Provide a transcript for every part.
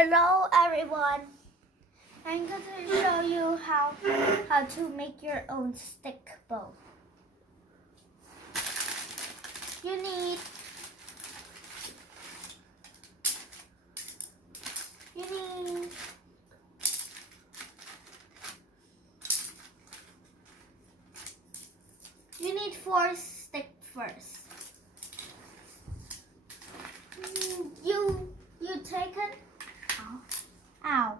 Hello everyone. I'm going to show you how to make your own stick bow. You need four sticks first. You take it. Ow.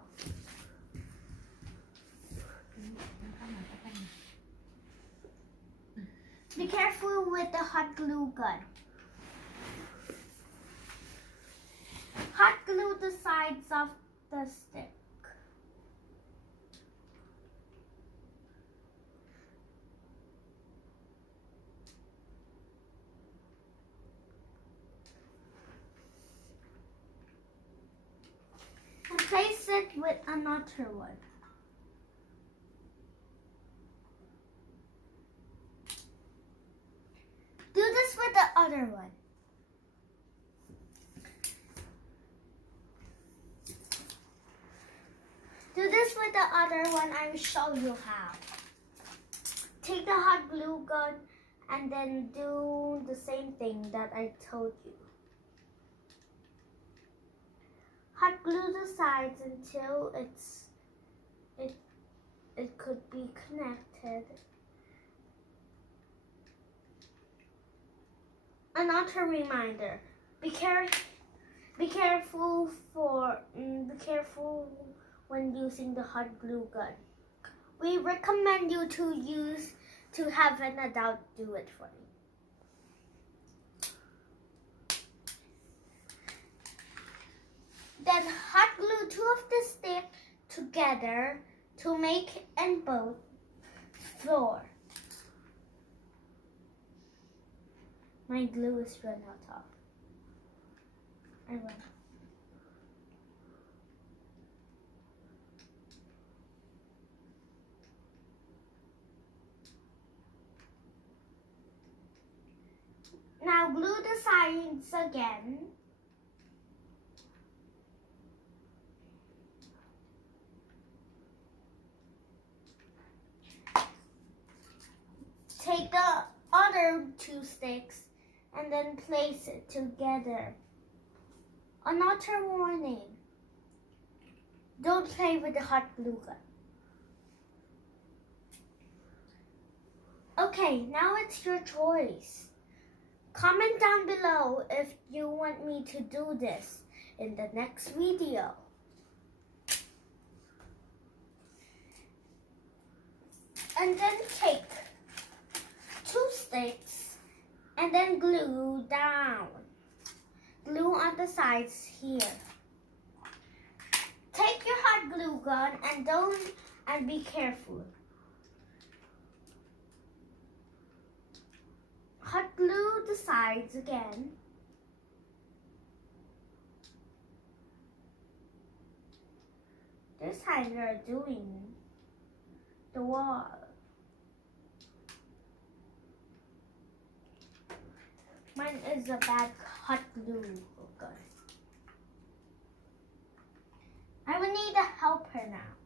Be careful with the hot glue gun. Hot glue the sides of the stick. And place it with another one. Do this with the other one. Do this with the other one. I will show you how. Take the hot glue gun and then do the same thing that I told you. Hot glue the sides until it could be connected. Another reminder: be careful when using the hot glue gun. We recommend you to have an adult do it for you. Then hot glue two of the sticks together to make and both floor. My glue is run out of. I run. Now glue the sides again. Take the other two sticks and then place it together. Another warning: don't play with the hot glue gun. Okay, now it's your choice. Comment down below if you want me to do this in the next video. And then take two sticks and then glue down. Glue on the sides here. Take your hot glue gun and be careful. Hot glue the sides again. This time we are doing the wall. Mine is a bad hot glue gun. I will need a helper now.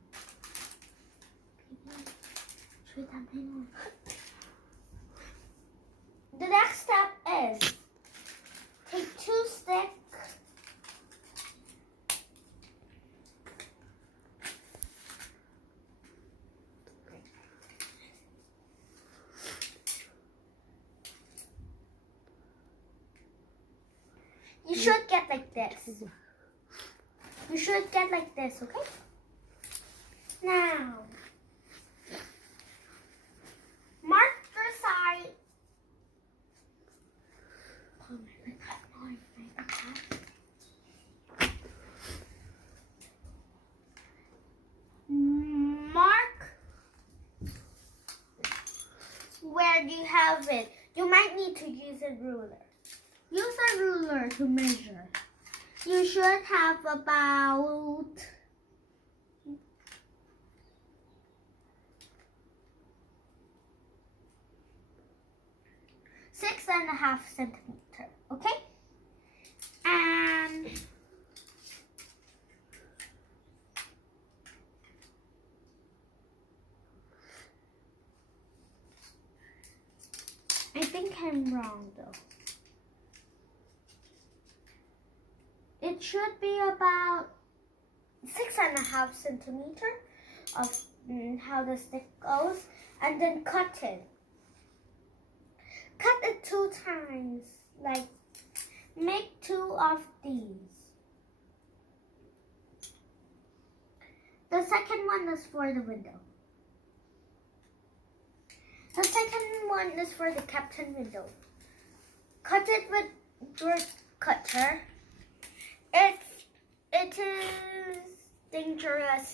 The next step is take two sticks You should get like this. You should get like this, okay? Now, mark your side. Mark where you have it. You might need to use a ruler. Use a ruler to measure. You should have about 6.5 centimeters, okay? And him wrong though. It should be about 6.5 centimeters of how the stick goes, and then cut it. Cut it 2 times, like make 2 of these. The second one is for the window. The second one is for the captain window. Cut it with your cutter. It is dangerous,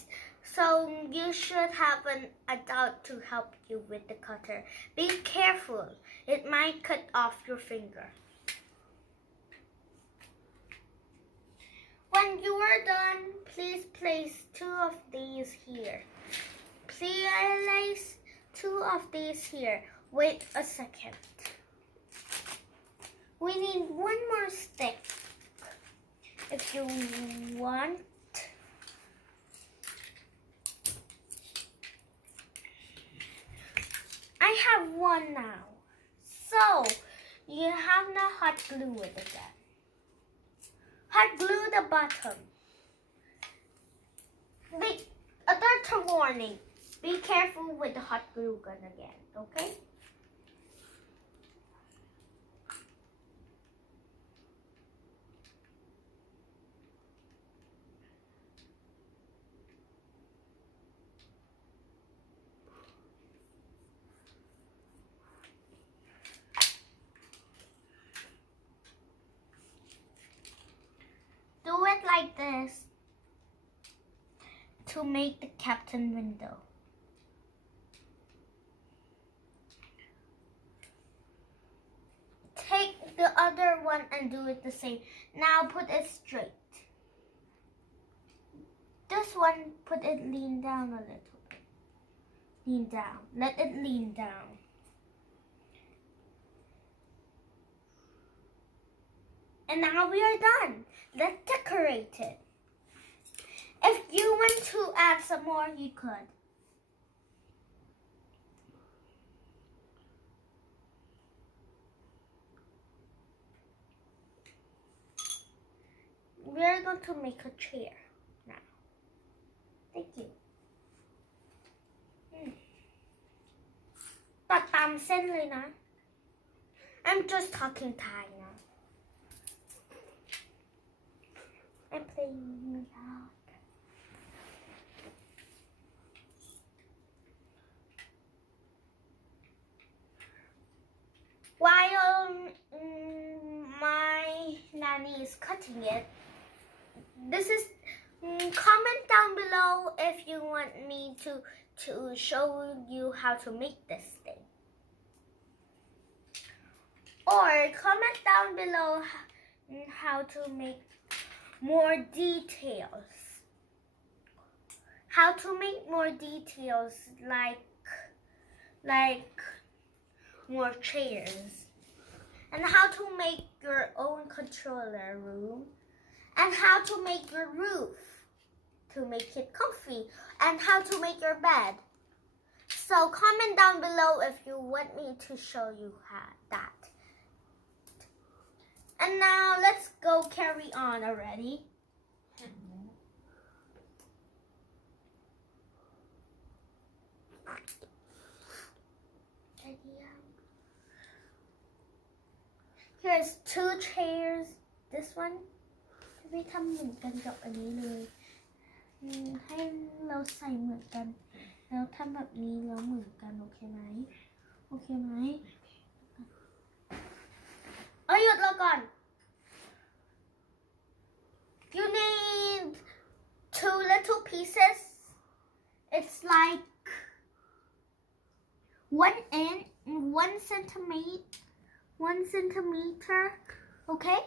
so you should have an adult to help you with the cutter. Be careful, it might cut off your finger. When you are done, please place 2 of these here. Place 2 of these here. Wait a second. We need 1 more stick. If you want. I have 1 now. So, you have no hot glue with it then. Hot glue the bottom. Another warning. Be careful with the hot glue gun again, okay? Do it like this to make the captain window. Take the other one and do it the same. Now put it straight. This one, put it lean down a little bit. Lean down. Let it lean down. And now we are done. Let's decorate it. If you want to add some more, you could. We're going to make a chair now. Thank you. ตัดตามเส้นเลยนะ I'm just talking Thai now. I'm playing without. While my nanny is cutting it, this is comment down below if you want me to show you how to make this thing, or comment down below how to make more details. How to make more details like more chairs, and how to make your own controller room, and how to make your roof to make it comfy, and how to make your bed. So comment down below if you want me to show you that. And now let's go carry on already. Here's 2 chairs. This one จะไปทำเหมือนกันกับอันนี้เลยให้เราใส่เหมือนกันแล้วทำแบบนี้แล้วเหมือนกันโอเคไหมโอเคไหมหยุดเราก่อน You need 2 little pieces. It's like 1 inch, 1 centimeter. 1 centimeter, okay?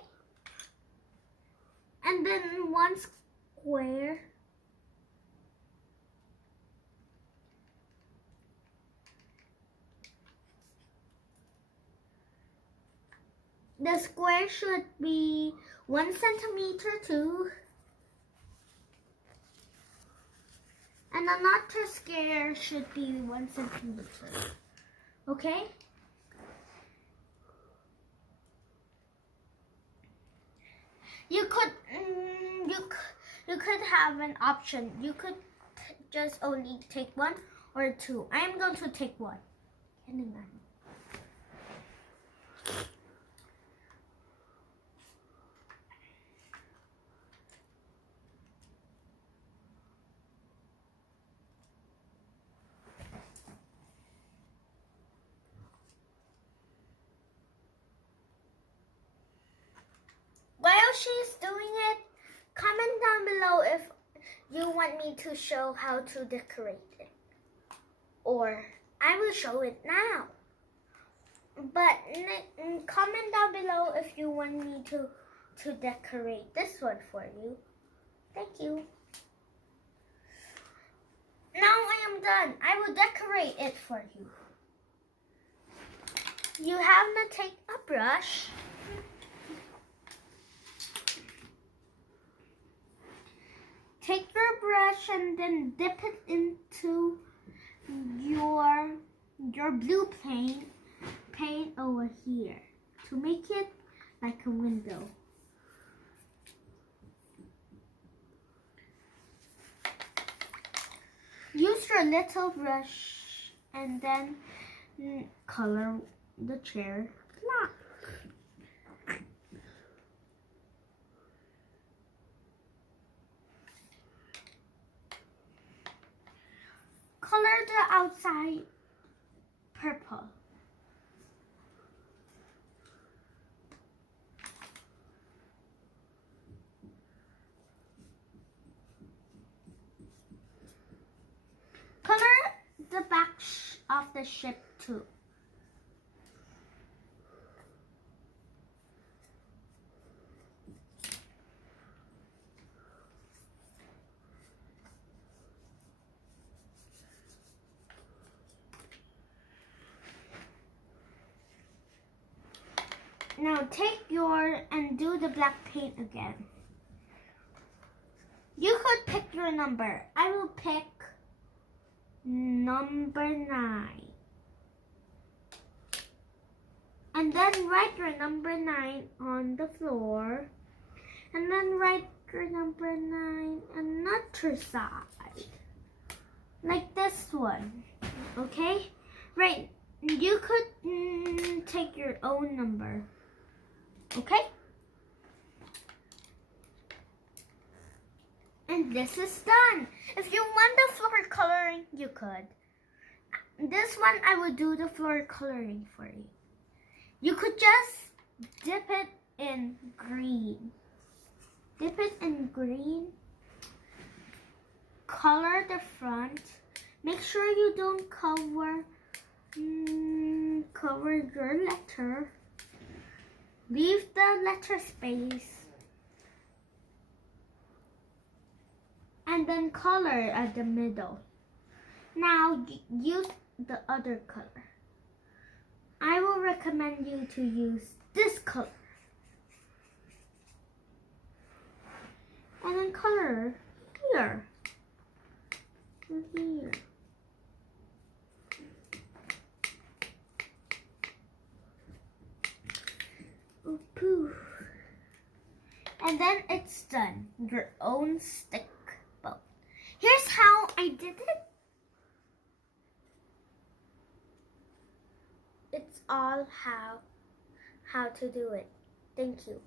And then 1 square. The square should be 1 centimeter too. And another square should be 1 centimeter, okay? You could you could have an option. You could just only take one or two. I am going to take one. While she's doing it, comment down below if you want me to show how to decorate it. Or I will show it now. But comment down below if you want me to decorate this one for you. Thank you. Now I am done. I will decorate it for you. You have to take a brush. Take your brush and then dip it into your blue paint over here to make it like a window. Use your little brush and then color the chair black. Color the outside purple. Color the back of the ship too. Now take and do the black paint again. You could pick your number. I will pick number 9. And then write your number 9 on the floor. And then write your number 9 another side. Like this one. Okay? Right. You could take your own number. Okay? And this is done. If you want the floor coloring, you could. This one, I will do the floor coloring for you. You could just dip it in green. Dip it in green. Color the front. Make sure you don't cover your letter. Leave the letter space. And then color at the middle. Now use the other color. I will recommend you to use this color. And then color here. And here. Oh, poof. And then it's done. Your own stick boat. Here's how I did it. It's all how to do it. Thank you.